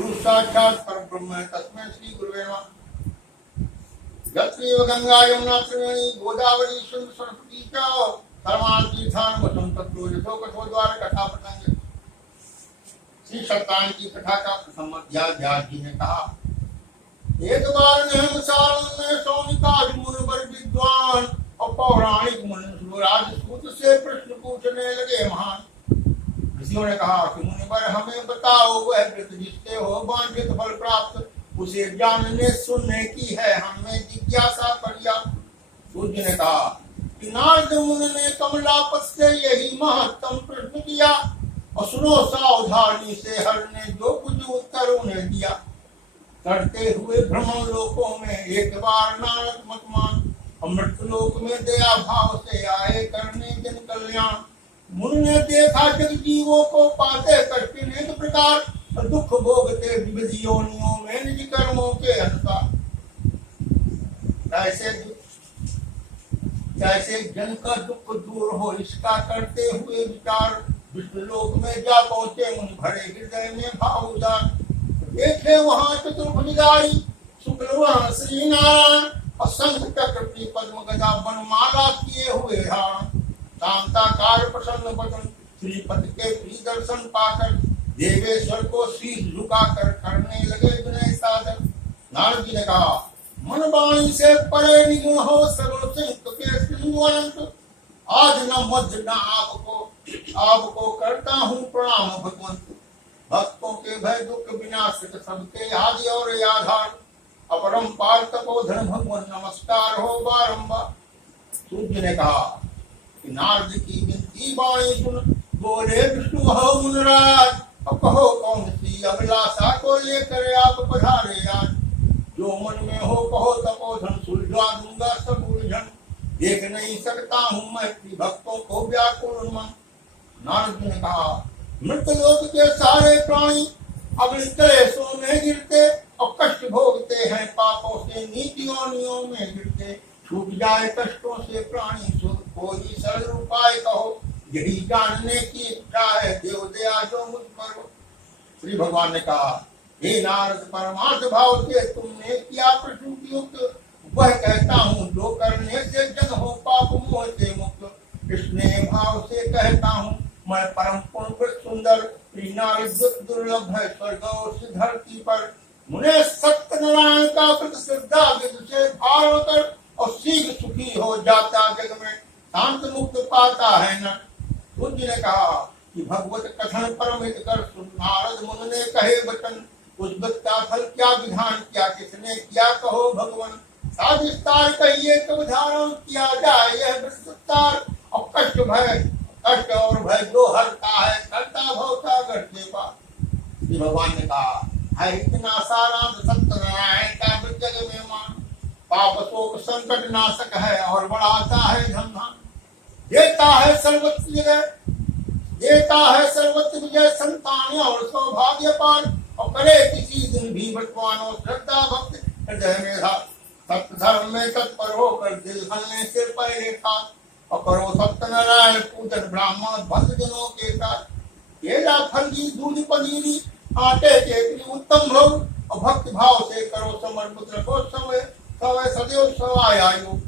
गुरु साक्षात् परब्रह्म तस्मै श्री गुरुवे नमः। यत्रैव गंगा यमुना त्रिवेणी गोदावरी सिंधु सरस्वती च सर्वान् तीर्थान् वसं तत्रो यथो कथो द्वार कथा प्रसंग। श्री सत्यान की कथा का प्रथम अध्याय व्यास जी ने कहा, एक बार नहमसारण में सौनिकादि मुनिवर विद्वान और पौराणिक मुनि राजसूत से प्रश्न पूछने लगे। महान ऋषियों ने कहा कि मुनिवर हमें बताओ, वह व्रत जिससे हो वांछित फल प्राप्त, उसे जानने सुनने की है, हमें जिज्ञासा बढ़िया। सूर्य ने कहा कि नारद मुनि ने कमलापत से यही महत्तम प्रश्न किया और सुनो सावधानी से, हर ने जो कुछ उत्तर उन्हें दिया। करते हुए भ्रमण लोकों में एक बार नारद मतमान अमृत लोक में दया भाव से आए करने जन कल्याण। मुनि ने देखा जग जीवों को पाते कष्ट अनेक प्रकार, दुख भोगते विविध योनियों में निज कर्मों के अनुसार। कैसे जन का दुख दूर हो, इसका करते हुए विचार विष्णु लोक में जा पहुंचे। मुनि भरे हृदय में भाव उदार, देखे वहां चतुर्भुजधारी शुक्ल वर्ण श्री नारायण और शंख चक्र पद्म गदा वनमाला किए हुए धारण। शांताकार प्रसन्न वदन श्रीपति के प्रिय दर्शन पाकर देवेश्वर को शीश झुकाकर करने लगे विनय साधन। नारद जी ने कहा, मन वाणी से परे निगुण हो, सगुण सिंह के सिंधु अनंत। आज न मध्य न आपको करता हूँ प्रणाम भगवंत। भक्तों के भय दुख विनाशक सबके आदि और आधार, अपरम पार तपोधन भगवान नमस्कार हो बारंबार। सूर्य ने कहा कि नारद की विनती वाणी सुन, बोले विष्णु हो मुनिराज, अब कहो कौन सी अभिलाषा को लेकर आप पधारे आज। जो मन में हो कहो तपोधन, सुलझा दूंगा सब उलझन। देख नहीं सकता हूँ मैं भक्तों को व्याकुल मन। नारद ने कहा, मृत लोक के सारे प्राणी अब क्लेशों में गिरते और कष्ट भोगते हैं, पापों से नीतियों में गिरते। छूट जाए कष्टों से प्राणी सुख, कोई सरल उपाय कहो, यही जानने की इच्छा है, देव दया जो मुझ पर हो। श्री भगवान ने कहा, हे नारद, परमार्थ भाव से तुमने किया प्रश्न की युक्त, वह कहता हूँ जो करने से जन हो पाप मोह से मुक्त। कृष्ण भाव से कहता हूँ मैं परम पूर्ण सुंदर, दुर्लभ है स्वर्ग और धरती पर। मुने सत्य नारायण का प्रति श्रद्धा से भाव कर और शीघ्र सुखी हो जाता, जग में शांत मुक्त पाता है न। सूर्य ने कहा कि भगवत कथन परम हित कर सुन। नारद मुनि ने कहे वचन, उस व्रत का फल क्या विधान किया, किसने किया कहो भगवान। साध विस्तार कहिए कब धारण किया जाए यह विस्तार, और कष्ट और भय जो हरता है, करता भवता गढ़ पार। श्री भगवान ने कहा, है इतना सारा सत्यनारायण का जग में मान। पाप शोक संकट नाशक है और बढ़ाता है धन धान। देता है सर्वत्र विजय, देता है सर्वत्र विजय, संतान और सौभाग्य पार। और करे किसी दिन भी वर्तमानो श्रद्धा भक्ति हृदय में था। सत्य धर्म में तत्पर होकर दिल हलने से पहले था, और करो सत्यनारायण पूजन ब्राह्मण भक्त जनों के साथ। केला फली दूध पनीरी आटे के उत्तम भोग, और भक्ति भाव से करो समर्पित को समय सदैव सवाय आयु।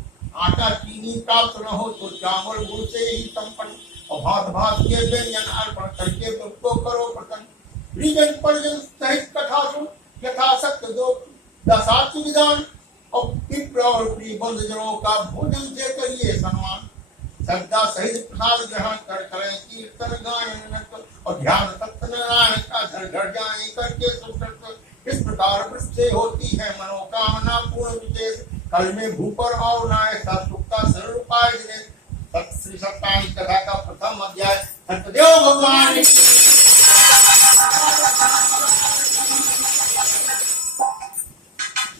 आटा चीनी प्राप्त न हो तो चावल गुड़ से ही संपन्न, और भात भात के व्यंजन अर्पण करके को करो प्रसन्न। परिजन परिजन सहित कथा सुन, यथाशक्त दो दशाति विधान, और पितृ और प्रिय बंधुजनों का भोजन से करिए सम्मान। श्रद्धा सहित प्रसाद ग्रहण कर करें कीर्तन गायन और ध्यान सत्यनारायण का घर घर जाए करके सुकृत। इस प्रकार वृत्ति होती है मनोकामना पूर्ण विशेष। कल में भूपर और न ऐसा सुख का सरल उपाय जिन्हें श्री सत्यान कथा का प्रथम अध्याय। सत्यदेव भगवान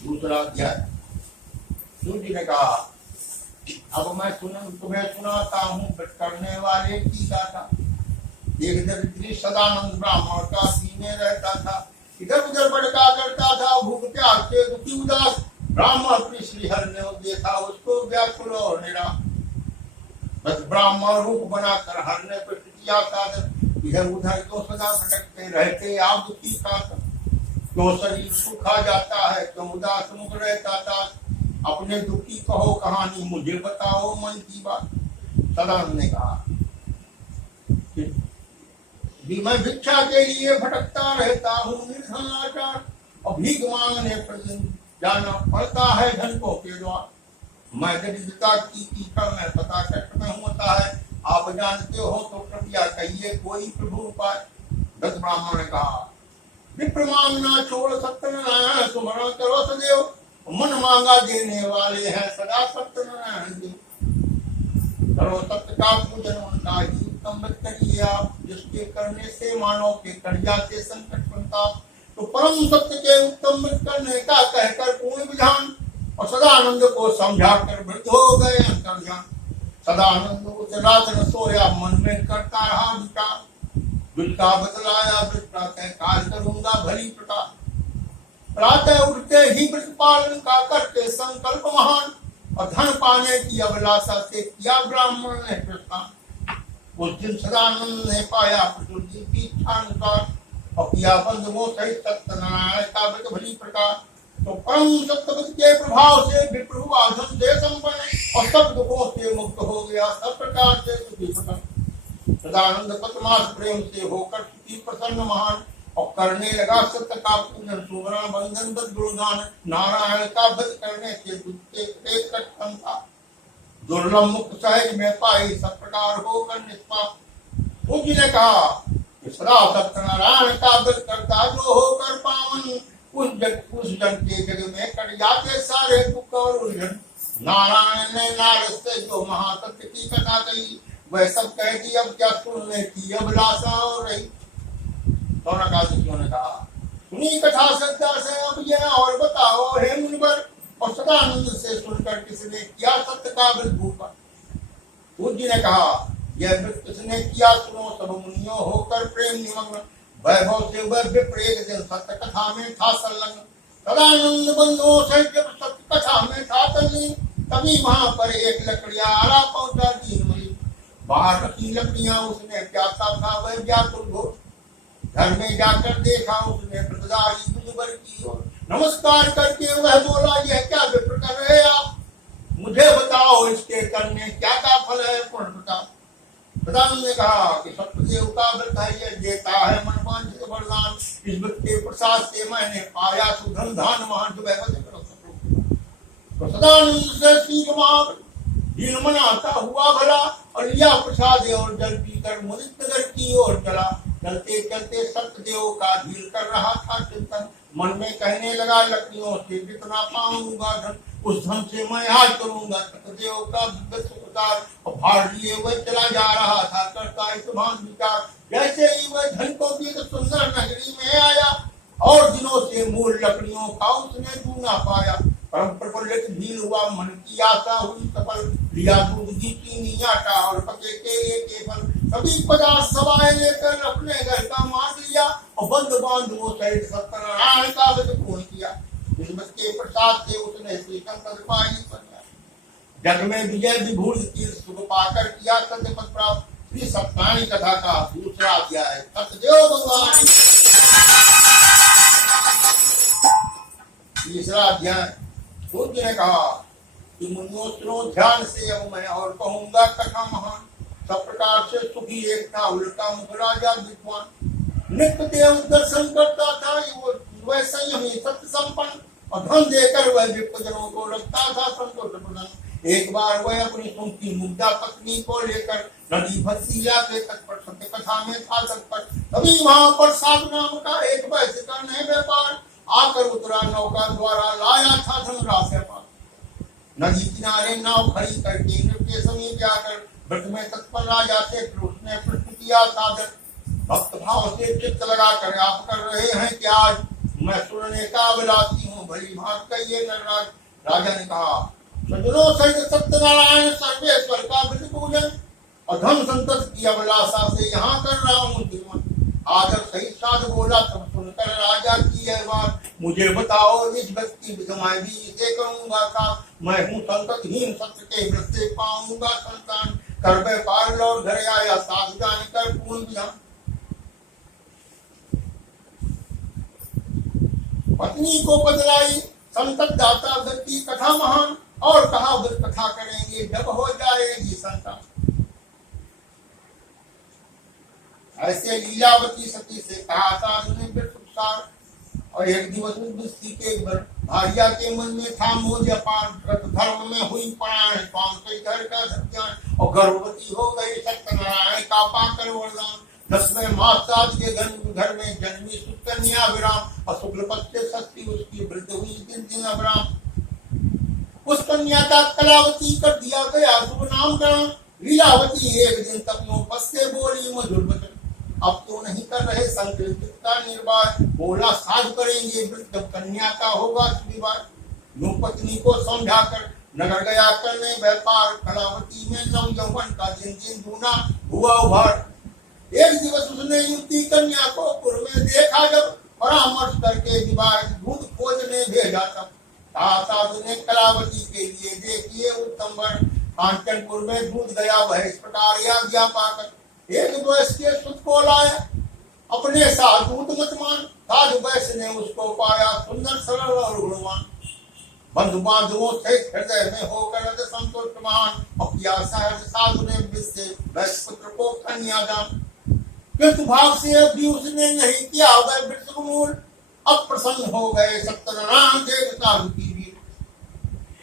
दूसरा अध्याय। सूर्य ने कहा, अब मैं तुम्हें सुनाता हूँ करने वाले की गाथा। एक दरिद्री सदानंद ब्राह्मण का सीने रहता था, इधर उधर भटका करता था, भूख प्यास से दुखी उदास। ब्राह्मण श्रीहर ने देखा उसको व्याकुल और निराश, बस ब्राह्मण रूप बनाकर हर ने प्रश्न किया साधन। इधर उधर तो सदा भटकते रहते आप दुखी खाकर। क्यों शरीर सूखा जाता है, क्यों उदास मुख रहता था, अपने दुख की कहो कहानी, मुझे बताओ मन की बात। सदानंद ने कहा कि मैं भिक्षा के लिए भटकता रहता हूँ, निर्धन लाचार, और भीख मांगने प्रतिदिन जाना पड़ता है धनिकों के द्वार। मैं दरिद्रता की कीचड़ में पता कष्ट में होता है, आप जानते हो तो कृपया कहिए कोई प्रभु उपाय। दस ब्राह्मण ने कहा, विप्र मांगना छोड़ सत्यनारायण सुमरण करो सदैव, मन मांगा देने वाले हैं सदा सत्यनारायण देव। करो सत्य का पूजन उनका ही उत्तम मत करिए आप, जिसके करने से मानव के कट जाते संकट संताप। तो परम सत्य के उत्तम मत करने का कहकर पूर्ण विधान, और सदानंद को समझा कर वृद्ध हो गए अंतर्ध्यान। सदानंद उस रात न सोया, मन में करता रहा विचार, दिल का बतलाया व्रत प्रातः काल करूंगा भली प्रकार। प्रातः उठते ही व्रत पालन का करते संकल्प महान, और धन पाने की अभिलाषा से किया ब्राह्मण ने प्रस्थान। उस दिन सदानंद ने पाया प्रकृति की इच्छानुसार, और किया बंधुओं सहित सत्यनारायण का व्रत भली प्रकार। तो परम सत्य के प्रभाव से विप्र हुआ धन से संपन्न, और सब दुखों से मुक्त हो गया, सब प्रकार से सुखी प्रसन्न। सदानंद पतमास प्रेम से होकर सुखी प्रसन्न महान, और करने लगा सत्य का पूजन सुवर्ण बंधन गुणगान। नारायण का भज करने से कटन था, दुर्लभ मुक्त सहज में पाई, सब प्रकार होकर निष्पाप। उसी ने कहा कि सदा सत्यनारायण का भज करता जो होकर पावन, उस जन के जग में कट जाते सारे दुख और उलझन। नारायण ने नारद से जो महासत्य की कथा कही, वह सब कह दी, अब क्या सुनने की अभिलाषा हो रही। सौनकादित्यों ने कहा, सुनी कथा श्रद्धा से, अब यह और बताओ हे मुनिवर, और सदानंद से सुनकर किसने किया सत्य का व्रत भूपा। पूज्य ने कहा, यह व्रत किसने किया सुनो सब मुनियों, होकर प्रेम निमग्न। वैभव से वह विप्र एक दिन सत्य कथा में था संलग्न। सदानंद बंधुओं से जब सत्य कथा में था तल्लीन, तभी वहां पर एक लकड़िया आला पहुंचा दीन मई। बाहर रखी लकड़ियां उसने प्यासा था वह व्याकुल हो। घर में जाकर देखा उसने व्रतधारी मुनिवर की ओर, नमस्कार करके वह बोला, यह क्या विप्र कर रहे आप, मुझे बताओ इसके करने क्या का फल है पूर्ण प्रताप। सदानंद ने कहा कि सत्यदेव का व्रत है, यह देता है मन वांछित वरदान। इस व्रत के प्रसाद से मैंने पाया सुधन धान महान जो तो सदानंद से सीख मार दीन मनाता हुआ भला, और लिया प्रसाद और जल पीकर मुदित नगर की ओर चला। चलते चलते सत्यदेव का धीर कर रहा था चिंतन, मन में कहने लगा लकड़ियों से जितना पाऊंगा धन, उस धन से मैं आज करूंगा सत्यदेव का उपकार। और भार लिए वह चला जा रहा था करता इस भान विचार। जैसे ही वह धन को भी सुंदर नगरी में आया, और दिनों से मूल लकड़ियों का उसने चूना पाया। परम प्रफुल्लित भील हुआ, मन की आशा हुई सफल। लिया दूध घी चीनी आटा और पके केले के फल, सभी पदार्थ सवाए लेकर अपने घर का मार्ग लिया, और बंधु बांधवों सहित सत्यनारायण का व्रत पूर्ण किया। इस व्रत के प्रसाद से उसने श्री शंकर पाई बना, जग में विजय विभूति तीर्थ सुख पाकर किया सत्य पद प्राप्त। श्री सप्तानी कथा का दूसरा अध्याय। सत्यदेव भगवान। तीसरा अध्याय। सूर्य ने कहा कि मुनियों सुनो ध्यान से, अब मैं और कहूंगा कथा महान। सब प्रकार से सुखी एक था उल्टा मुख राजा विद्वान। नित्य देव दर्शन करता था वह संयमी सत्य संपन्न, और धन देकर वह विप्रजनों को रखता था संतोष प्रसन्न। एक बार वह अपनी सुनती मुग्धा पत्नी को लेकर नदी भसीला के तट पर सत्य कथा में था तत्पर। तभी वहां पर साधु नाम का एक वैश्य का नए व्यापार आकर उतरा, नौका द्वारा लाया था धन राशि पार। नदी किनारे नाव खड़ी करके नृत्य समीप जाकर व्रत में तत्पर राजा से उसने प्रश्न किया सादर। भक्त भाव से चित्त लगाकर आप कर रहे हैं कि आज मैं सुनने का अभिलाषी हूँ, भली भात कहिए नरराज। राजा ने कहा, सज्जनों सहित सत्यनारायण सर्वेश्वर का व्रत पूजन और धन संतत की अभिलाषा से यहाँ कर रहा हूँ जीवन। आदर सहित साधु बोला, सब सुनकर राजा की यह बात, मुझे बताओ इस व्रत की विधि मैं भी इसे करूंगा का। मैं हूँ संततहीन, सत्य के व्रत से पाऊंगा संतान। कर व्यापार लौट घर आया, साधु जानकर पूर्ण विधान। पत्नी को बदलाई संतत दाता व्रत की कथा महान, और कहा व्रत कथा करेंगे जब हो जाएगी संतान। ऐसे लीलावती सती से कहा साधु ने व्रत उपसार। और एक दिवस उस के भारिया के मन में था मोह अपार, व्रत धर्म में हुई प्राण स्वाम के घर का ध्यान, और गर्भवती हो गई सत्यनारायण का पाकर वरदान। 10वें मास साध के घर में जन्मी सुकन्या विराम, और शुक्ल पक्ष से षष्ठी उसकी वृद्ध हुई दिन दिन अविराम। उस कन्या का कलावती कर दिया गया शुभ नामकरण। लीलावती एक दिन तपियों पस से बोली मधुर वचन, अब तो नहीं कर रहे संकल्पित का निर्वाह, बोला साधु करेंगे वृद्ध कन्या का होगा विवाह। यूं पत्नी को समझाकर नगर गया करने व्यापार, कलावती में नव यौवन का दिन दिन दूना हुआ उभार। एक दिवस उसने युवती कन्या को पुर में देखा जब, परामर्श करके विवाह दूध खोजने भेजा तब। साधु ने कलावती के लिए देखिए उत्तम वर, कांचनपुर में दूध गया वह इस प्रकार आज्ञा पाकर। एक वर्ष के सुत को लाया अपने साथ दूत मत मान, साधु वैश्य ने उसको पाया सुंदर सरल और गुणवान। बंधु बांधुओं से हृदय में होकर संतुष्ट मान, और किया सहज साधु ने वैश्य पुत्र को कन्या दान। किंतु भाग से भी उसने नहीं किया वह वृक्ष मूल, अब प्रसन्न हो गए सत्यनारायण देव साधु की भी।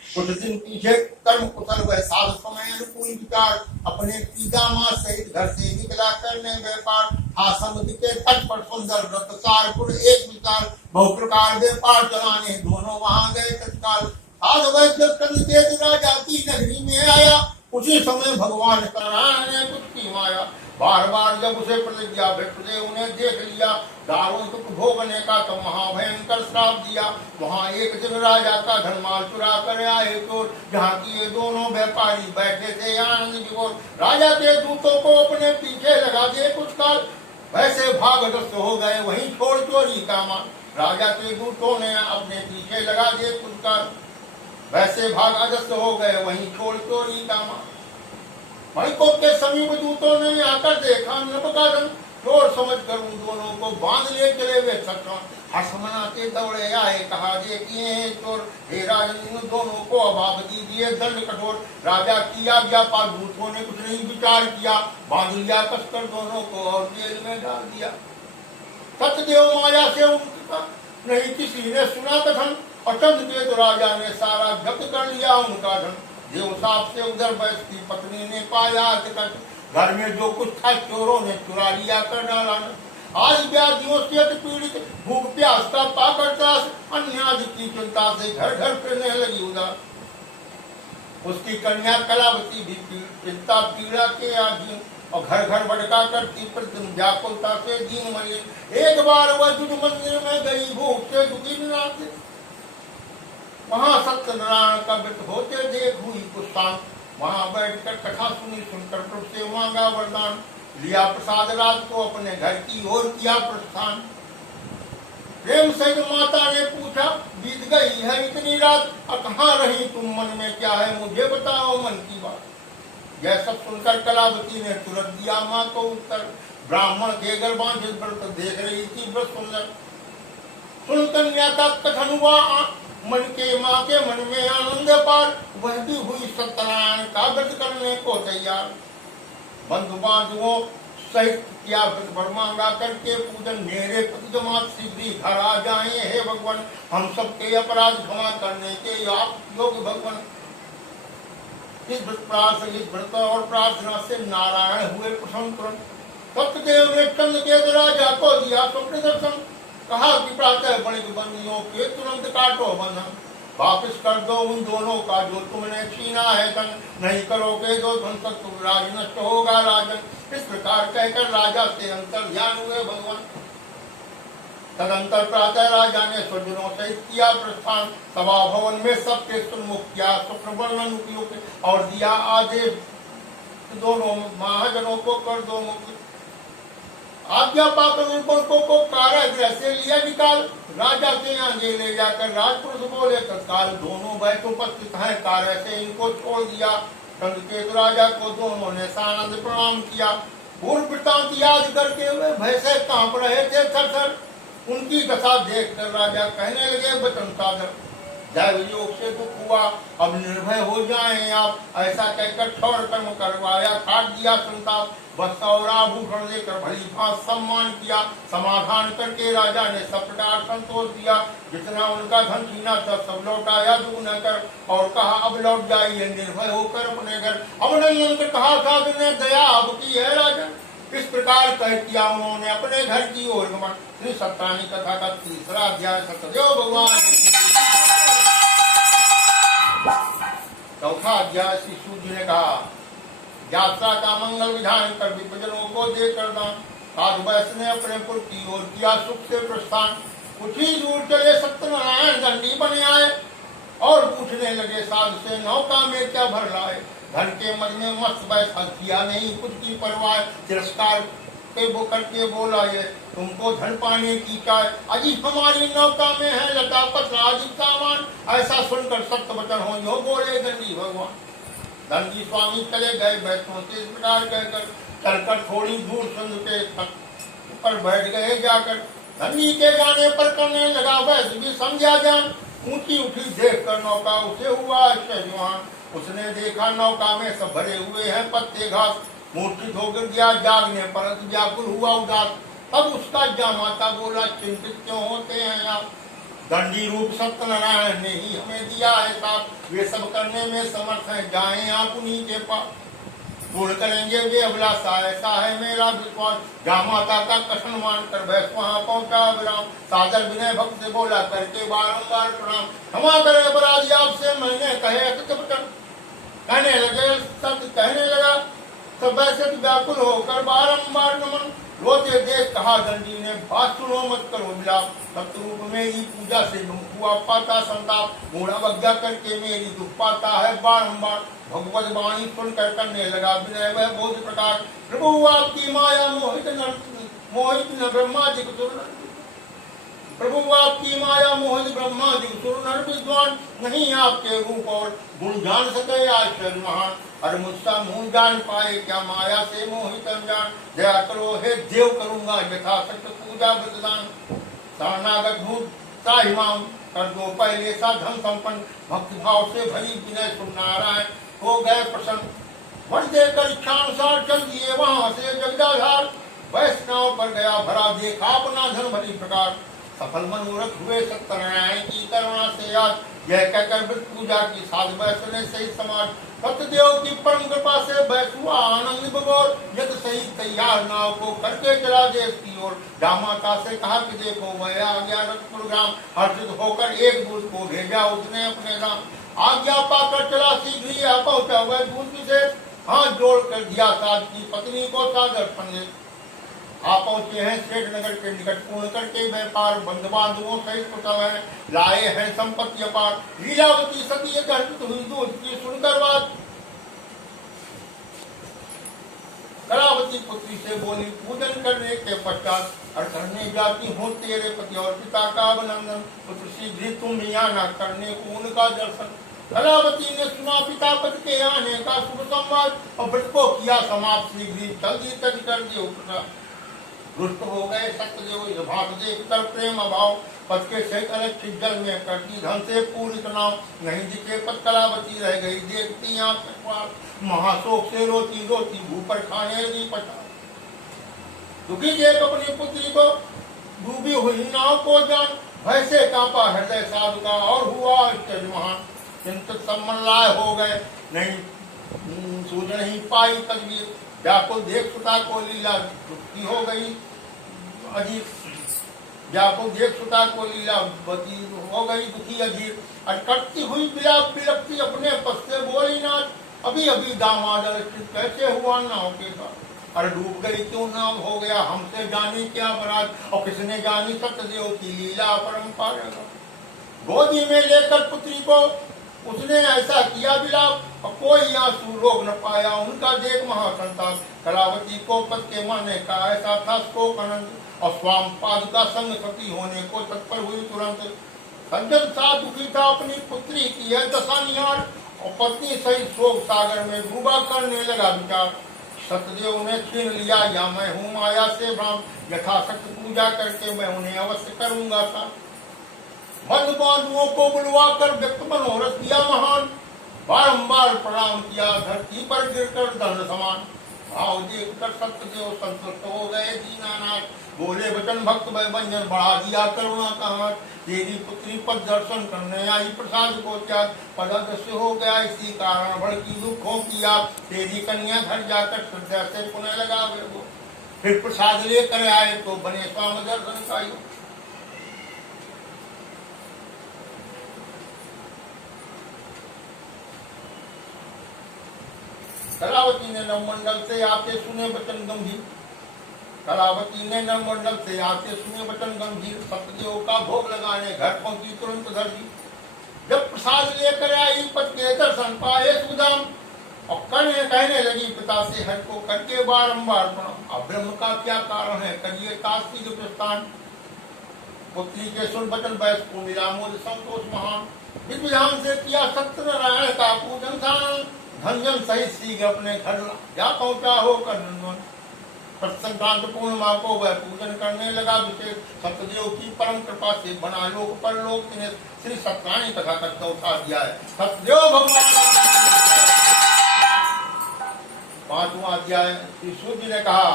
कुछ दिन पीछे कर्म कुशल वह साधु समय अनुकूल विचार, अपने पितामह सहित घर से निकला करने व्यापार। समुद्र के तट पर सुंदर रत्नसारपुर एक विचार, बहु प्रकार व्यापार चलाने दोनों वहां गए तत्काल। साधु वैद्य राजा की नगरी में आया, उसी समय भगवान नारायण ने कुछ की माया। बार बार जब उसे प्रतिज्ञा व्यक्त उन्हें देख लिया, दारुण दुख भोगने का तो महाभयंकर श्राप दिया। वहाँ एक दिन राजा का धनमाल चुरा कर आए चोर, जहाँ की ये दोनों व्यापारी बैठे थे आनंद विभोर। राजा के दूतों को अपने पीछे लगा दे कुछ काल, वैसे भागग्रस्त हो गए वहीं छोड़ चोरी का मान। राजा के दूतों ने अपने पीछे लगा दे कुछ काल, वैसे भागग्रस्त हो गए वहीं छोड़ चोरी का मान। मणिकोट के समीप दूतों ने आकर देखा नपकादन, चोर समझ कर उन दोनों को बांध ले चले वे सक्षम। हर्ष मनाते दौड़े आए कहा देखिए चोर, हे राजन इन दोनों को अभाव दीजिए दंड कठोर। राजा की आज्ञा पाल दूतों ने कुछ नहीं विचार किया, बांध लिया कसकर दोनों को और जेल में डाल दिया। सत्यदेव माया से उनका नहीं किसी ने सुना कथन, और चंद्रकेतु राजा ने सारा जब्त कर लिया उनका धन। देव साहब से उधर वैश्य की पत्नी ने पाया टिकट, घर में जो कुछ था चोरों ने चुरा लिया कर डाला। आज व्याधियों से पीड़ित भूख प्यास का पाकर त्रास, अन्य आदि की चिंता से घर घर फिरने लगी उदास। उसकी कन्या कलावती भी चिंता पीड़ा के आधीन, और घर घर भटका करती प्रतिदिन व्याकुलता से दीन मलिन। एक बार वह जुट मंदिर में गई भूख से दुखी निराश, वहाँ सत्यनारायण का व्रत होते देख हुई कुछ शांत। वहाँ बैठकर कथा सुनी, सुनकर प्रभु से मांगा वरदान। लिया प्रसाद रात को अपने घर की ओर किया प्रस्थान। प्रेम सहित माता ने पूछा बीत गई है इतनी रात, और कहाँ रही तुम, मन में क्या है मुझे बताओ मन की बात। यह सब सुनकर कलावती ने तुरंत दिया माँ को उत्तर। ब्राह्मण के गर्भांचित व्रत देख रही थी व्रत सुंदर। सुन कन्या का कथन हुआ मन के माँ के मन में आनंद पार, वह भी हुई सत्यनारायण का व्रत करने को तैयार। बंधु बांधुओं सहित किया व्रत भर मांगा करके पूजन, मेरे प्रतिमात शीघ्र घर आ जाए हे भगवान, हम सबके अपराध क्षमा करने के आप योग्य भगवान। इस व्रत और प्रार्थना से नारायण हुए प्रसन्न तुरंत। सत्यदेव ने चंद्रकेतु राजा को दिया स्वप्न दर्शन, कहा कि प्रातः बणिक बंदियों के तुरंत काटो बंधन। वापिस कर दो उन दोनों का जो तुमने छीना है धन, नहीं करोगे जो धन तक तुम राज नष्ट होगा राजन। इस प्रकार कहकर राजा से अंतर ध्यान हुए भगवान। तदंतर प्रातः राजा ने स्वजनों से किया प्रस्थान, सभा भवन में सबके सुन्मुख किया स्वप्न वर्णन उपयुक्त, और दिया आदेश दोनों महाजनों को कर दो मुक्त। आज्ञा पाकर उनको को कारागृह से लिया निकाल, राजा के आगे ले जाकर राजपुरुष बोले तत्काल, दोनों बैठ उपस्थित हैं कार्य से इनको छोड़ दिया। चंद्रकेतु राजा को दोनों ने सानंद प्रणाम किया। पूर्व वृत्तांत याद करके हुए भय से कांप रहे थे थर थर, उनकी दशा देख कर राजा कहने लगे वचन सागर, दैव योग से दुख हुआ, अब निर्भय हो जाएं आप। ऐसा कहकर ठौर कर्म करवाया, काट दिया संताप, वस्त्र और आभूषण देकर भली भांत सम्मान किया। समाधान करके राजा ने सब प्रकार संतोष दिया, जितना उनका धन छीना था सब लौटाया दुगुना कर, और कहा अब लौट जाइए निर्भय होकर अपने घर। अब नंदन को कहा साधु ने दया अब की है राजन। इस प्रकार कह किया उन्होंने अपने घर की ओर गमन। श्री सत्यानी कथा का तीसरा अध्याय। सतदेव भगवान। चौथा अध्याय। श्री सूर्य ने कहा, यात्रा का मंगल विधान कर विपजनों को देकर दान। साधु वैश्य ने अपने पुर की ओर किया सुख से प्रस्थान। कुछ ही दूर चले सत्यनारायण दंडी बने आए, और पूछने लगे साधु से नौका में क्या भर लाए। धन के मद में मस्त बैठा, किया नहीं कुछ की परवाह। तिरस्कार पे वो करके बोला, ये तुमको धन पाने की चाय, अजी हमारी नौका में है लता पत्र आदि सामान। ऐसा सुनकर सत्य वचन हो जो बोले दंडी भगवान। दंडी स्वामी चले गए वैष्णव से इस प्रकार कहकर, चलकर थोड़ी दूर सिंधु के तट पर बैठ गए जाकर। दंडी के जाने पर करने लगा वैश्य भी समझा जान। ऊंची उठी देख कर नौका उसे हुआ आश्चर्यवान। उसने देखा नौका में सब भरे हुए हैं पत्ते घास। मूर्छित होकर गया जागने पर व्याकुल हुआ उदास। तब उसका जामाता बोला, चिंतित क्यों होते हैं आप। दंडी रूप सत्यनारायण ने ही हमें दिया है साथ, वे सब करने में समर्थ हैं, जाएं आप उन्हीं के पास। पूर्ण करेंगे वे अभिलाषा, ऐसा है मेरा विश्वास। जामाता का कथन मानकर वैश्य वहां पहुंचा विराम। सादर विनय भक्त से बोला करके बारंबार प्रणाम। क्षमा करे अपराधी आपसे मैंने कहे अकृत वचन। कहने लगा तब वैसे व्याकुल होकर बारंबार नमन। रोते देख कहा दंडी ने, बात सुनो मत करो विलाप। सतरूप मेरी पूजा से हुआ पाता संताप। मूढ़ अवज्ञा करके मेरी दुख पाता है बारंबार। भगवत वाणी सुनकर करने लगा विनय वह बहुत प्रकार। प्रभु आपकी माया मोहित न ब्रह्मादि प्रभु आपकी माया मोहित ब्रह्मादि सुर नर विद्वान। नहीं आपके रूप और गुण जान सके आश्चर्य महान। और मुझसा मुंह जान पाए क्या माया से मोहित अनजान। दया करो हे देव करूंगा यथाशक्त पूजा बलिदान। शरणागत भूत साहिमाम कर दो पहले सा धन संपन्न। भक्ति भाव से भरी विनय सुन नारायण हो गए प्रसन्न। वर देकर इच्छानुसार चल दिए वहां से जगदाधार। वैष्णव पर गया भरा देखा अपना धन भरी प्रकार। सफल मनोरथ हुए सत्यनारायण की करुणा से याद। यह कहकर व्रत पूजा की साध वैश्य ने सही समाज। सत्यदेव की परम कृपा से वैश्य आनंद बगौर। यद सही तैयार नाव को करके चला देश की ओर। जामाता से कहा कि देखो वह आ गया रत्नपुर ग्राम। हर्षित होकर एक दूत को भेजा उसने अपने राम। आज्ञा पाकर चला शीघ्र ही पहुंचा वह दूत विशेष। हाथ जोड़ कर दिया साध की पत्नी को सादर संदेश। आप पहुंचे हैं सेठ नगर के निकट पूर्ण करके व्यापार। बंधु बांधुओं सहित कुशल है, लाए हैं संपत्ति अपार। लीलावती सती गर्भित हुई दूध की सुनकर बात। कलावती पुत्री से बोली, पूजन करने के पश्चात और करने जाती हूँ तेरे पति और पिता का अभिनंदन। पुत्र शीघ्र तुम यहाँ न करने को उनका दर्शन। कलावती ने सुना पिता पति के आने का शुभ संवाद, और व्रत को किया समाप्त। शीघ्र जल्दी तक कर दियो। रुष्ट हो गए सत्यदेव भाग देखकर प्रेम अभाव। पद के सहित अलक्षित जल में करती धन से पूरी नाव। नहीं दिखे पद कलावती रह गई देखती आंख। महाशोक से रोती रोती भूपर खाने लगी पटा। दुखी देख अपनी पुत्री को डूबी हुई नाव को जान। भय से कांपा हृदय साधु का और हुआ आश्चर्य महान। चिंतित सम्मलाय हो गए नहीं सूझ नहीं पाई तकदीर। व्याकुल देख सुता को लीला दुखी हो गई अजीब। व्याकुल देख सुता को लीला हो गई दुखी अजीब। अटकती हुई विलाप विलपती अपने पद से बोली नाथ। अभी अभी दामाद अलक्षित कैसे हुआ नाव के साथ। अरे डूब गई क्यों नाव हो गया हमसे जानी क्या बरात। और किसने जानी सत्यदेव की लीला परम्परा। गोदी में लेकर पुत्री को उसने ऐसा किया विलाप। और कोई आंसू रोक न पाया उनका देख महासंताप। कलावती को पद के माने का ऐसा था शोक आनंद। और स्वाम पाद का संग सती होने को तत्पर हुई तुरंत। सज्जन सा दुखी था अपनी पुत्री की यह दशा निहार। और पत्नी सहित शोक सागर में डूबा करने लगा विचार। सतदेव ने छीन लिया, या मैं हूँ माया से भ्रम, यथाशक्त पूजा करके मैं उन्हें अवश्य करूंगा था। मद बांधुओं को बुलवा कर व्यक्त मनोरथ किया महान, बारंबार प्रणाम किया धरती पर गिरकर दंड समान। भाव देख कर सत्यदेव संतुष्ट हो गए दीनानाथ, बोले वचन भक्त वह बंजन बढ़ा दिया करुणा का हाथ। तेरी पुत्री पद दर्शन करने आई प्रसाद को त्याग, पददृश्य हो गया इसी कारण भड़की दुखों की आग। तेरी कन्या घर जाकर श्रद्धा से पुनः लगा वो, फिर प्रसाद लेकर आए तो बने स्वामी दर्शन का योग। कलावती ने नवमंडल से आते सुने वचन गंभीर, कलावती ने नवमंडल से आते सुने वचन गंभीर, सत्यदेव का भोग लगाने घर पहुंची तुरंत धरती। जब प्रसाद लेकर आई पति के दर्शन पाए सुदाम, और कन्या कहने लगी पिता से हर को करके बारंबार प्रणाम। अब ब्रह्म का क्या कारण है, करिए काशी के प्रस्थान। पुत्री के सुन वचन वैस को मिला मोद संतोष महान, विधि विधान से किया सत्यनारायण का पूजन धान। धनजन सहित शीघ्र अपने घर जा पहुंचा होकर नंदन, प्रसंक्रांत पूर्णिमा को वह पूजन करने लगा विशेष। सत्यदेव की परम कृपा से बना लोक पर लोक ने श्री सत्यनारायण कथा का चौथा अध्याय। सत्यदेव भगवान 5वां अध्याय। श्री सूर्य ने कहा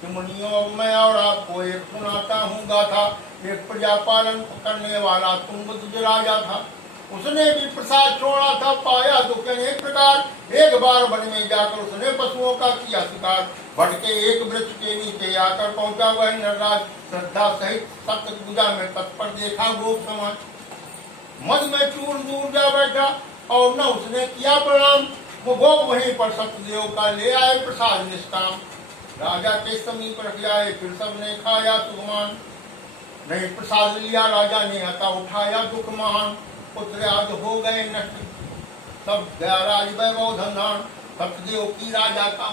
कि मुनियों मैं और आपको एक सुनाता हूँ गाथा। एक प्रजा पालन करने वाला तुंगध्वज राजा था, उसने भी प्रसाद छोड़ा था, पाया दुख अनेक प्रकार। एक बार वन में जाकर उसने पशुओं का किया शिकार, भटके एक वृक्ष के नीचे आकर पहुंचा वह नरराज। श्रद्धा सहित सत्य पूजा में तत्पर देखा गोप समाज, मद में चूर दूर जा बैठा और न उसने किया प्रणाम। वो गोप वहीं पर सत्यदेव का ले आए प्रसाद निष्काम। राजा के समीप रख आए फिर सबने खाया सुगमान, नहीं प्रसाद लिया राजा ने अतः उठाया दुख महान। पुत्र आज हो गए नष्ट सब गया राज वैभव धनधान। सत्यदेव की राजा का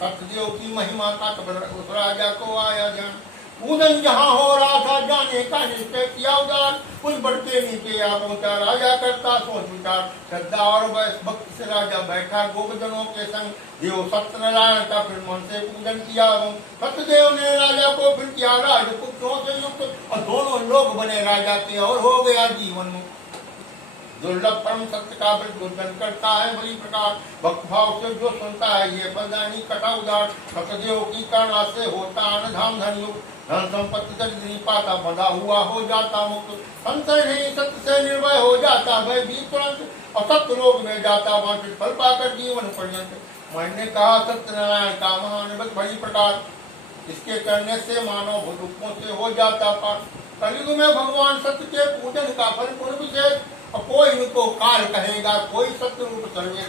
सत्यदेव की महिमा का तब उस राजा को आया ध्यान। पूजन जहाँ हो रहा था जाने का निश्चय किया उदार, कुछ बढ़ते नीचे आ पहुंचा राजा करता सोच विचार। श्रद्धा और भक्ति से राजा बैठा गोपजनों के संग, देव सत्यनारायण का फिर मन से पूजन किया। सत्यदेव ने राजा को फिर किया राजपुत्रों से युक्त, और दोनों लोग बने राजा के और हो गया जीवन मुक्त। दुर्लभ परम सत्य का दुर्जन करता है बड़ी प्रकार, भक्त भाव से जो सुनता है ये बदानी कटा उदार। सत्यदेव की करुणा से होता अनधाम धन युक्त, धन संपत्ति दरिद्री पाता बंधा हुआ हो जाता मुक्त। संशय नहीं सत्य से निर्भय हो जाता भय भी तुरंत, और सत्य लोग में जाता वांछित फल पाकर जीवन पर्यंत। मैंने कहा सत्यनारायण का महान बड़ी प्रकार, इसके करने से मानव दुखों से हो जाता पार। कलयुग में भगवान सत्य के पूजन का फल पूर्ण विशेष, और कोई इनको काल कहेगा कोई सत्य रूप सर्वेश।